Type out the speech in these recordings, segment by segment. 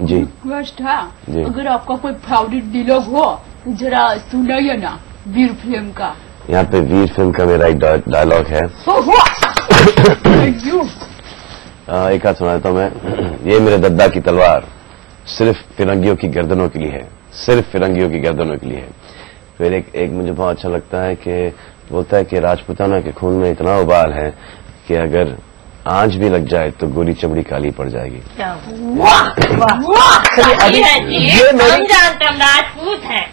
जी request है, जी। अगर आपका कोई फेवरेट डायलॉग हो तो जरा सुनाइए ना वीर फिल्म का। यहाँ पे वीर फिल्म का मेरा एक डायलॉग है। Thank you. एक हाथ सुना देता हूँ मैं। ये मेरे दद्दा की तलवार सिर्फ फिरंगियों की गर्दनों के लिए है, सिर्फ फिरंगियों की गर्दनों के लिए है। फिर एक मुझे बहुत अच्छा लगता है कि बोलता है कि राजपूताना के खून में इतना उबाल है कि अगर आंच भी लग जाए तो गोरी चमड़ी काली पड़ जाएगी।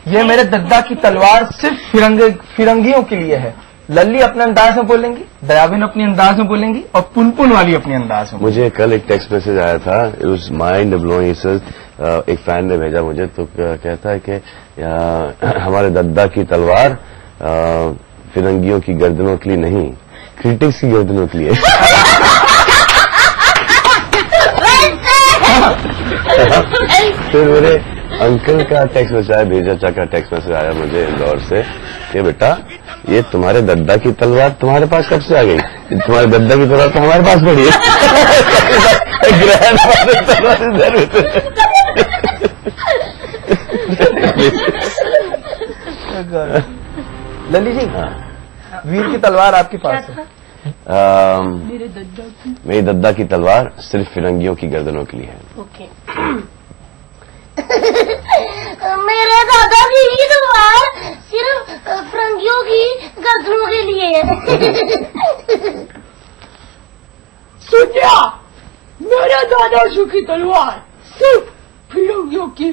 ये मेरे दद्दा की तलवार सिर्फ फिरंगियों के लिए है। लल्ली अपने अंदाज में बोलेंगी, दयाबेन अपनी अंदाज में बोलेंगी और पुनपुन वाली अपनी अंदाज में। मुझे कल एक टेक्स्ट मैसेज आया था, इट वाज माइंड ब्लोइंग। एक फैन ने भेजा मुझे, तो कहता है कि हमारे दद्दा की तलवार फिरंगियों की गर्दनों के लिए नहीं, क्रिटिक्स की गर्दनों के लिए। फिर मेरे अंकल का टेक्स्ट मैसेज आया, भेजा चा का टेक्स्ट मैसेज आया मुझे इंदौर से कि बेटा ये तुम्हारे दद्दा की तलवार तुम्हारे पास कब से आ गई? तुम्हारे दद्दा की तलवार तो हमारे पास पड़ी है। लल्ली जी, वीर की तलवार आपके पास है। मेरी दद्दा की तलवार सिर्फ फिरंगियों की गर्दनों के लिए है। ओके। मेरे दादा की तलवार सिर्फ फिरंगियों की गर्दनों के लिए है। सुनिया, मेरे दादाजी की तलवार सिर्फ फिरंगियों की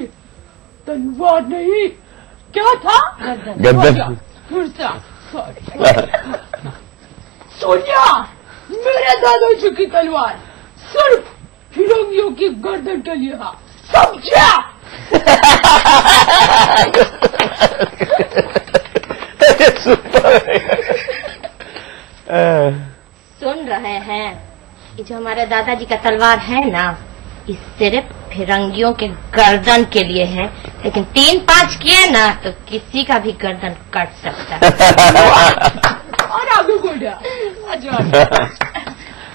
तलवार नहीं, क्या था? गर्दन। सोनिया, मेरे दादाजी की तलवार सिर्फ फिरंगियों की गर्दन के लिए है, समझा? सुन रहे हैं, ये जो हमारे दादाजी का तलवार है ना, ये सिर्फ फिरंगियों के गर्दन के लिए है, लेकिन 3-5 किए ना तो किसी का भी गर्दन कट सकता है। और आगे बोलिए।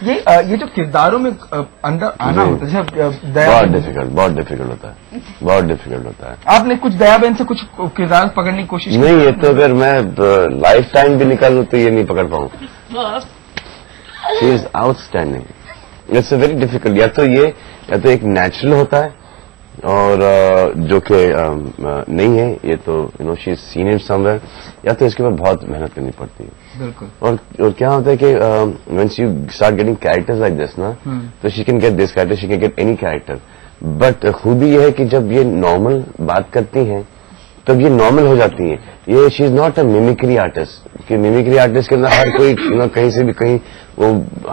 ये जो किरदारों में अंदर आना होता है, बहुत डिफिकल्ट होता है, बहुत डिफिकल्ट होता है। आपने कुछ दयाबेन से कुछ किरदार पकड़ने की कोशिश नहीं, ये तो अगर मैं लाइफ टाइम भी निकालूं तो ये नहीं पकड़ पाऊं। She is outstanding, it's very difficult. या तो एक नेचुरल होता है और जो कि नहीं है, ये तो she is seen it somewhere, या तो इसके ऊपर बहुत मेहनत करनी पड़ती है। बिल्कुल। और क्या होता है कि when you start getting characters like this ना, तो she can get this character, she can get any character, but खूबी ये है कि जब ये नॉर्मल बात करती हैं तब ये नॉर्मल हो जाती है। ये she is not a mimicry artist, कि मिमिक्री आर्टिस्ट के अंदर हर कोई कहीं से भी कहीं वो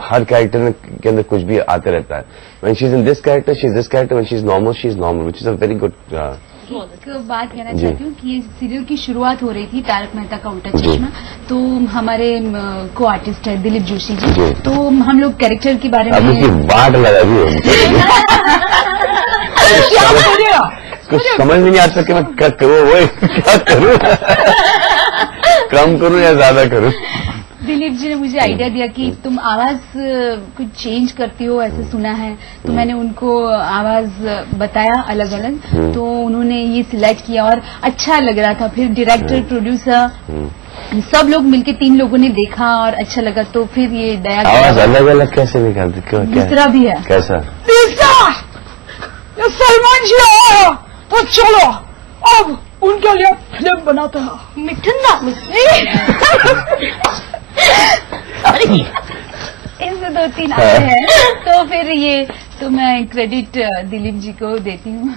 हर कैरेक्टर के अंदर कुछ भी आते रहता है। When she is in this character she is this character, when she is normal she is normal, which is a very good. एक बात कहना चाहती हूँ कि ये सीरियल की शुरुआत हो रही थी तारक मेहता का उल्टा चश्मा, तो हमारे को आर्टिस्ट है दिलीप जोशी जी, तो हम लोग कैरेक्टर के बारे में वाट लगा दी कुछ समझ नहीं आता कि मैं क्या करूँ, वो क्या करूँ, कम करूँ या ज्यादा करूँ। दिलीप जी ने मुझे आइडिया दिया कि तुम आवाज कुछ चेंज करती हो, ऐसे सुना है, तो मैंने उनको आवाज बताया अलग अलग, तो उन्होंने ये सिलेक्ट किया और अच्छा लग रहा था। फिर डायरेक्टर, प्रोड्यूसर, सब लोग मिलके 3 लोगों ने देखा और अच्छा लगा, तो फिर ये दया आवाज अलग अलग कैसे निकालती? दूसरा भी है। कैसा? सलमान जी आया तो चलो अब उनके लिए फिल्म बनाते हैं। मिठुन ना इसमें 2-3 आते हैं, तो फिर ये तो मैं क्रेडिट दिलीप जी को देती हूँ।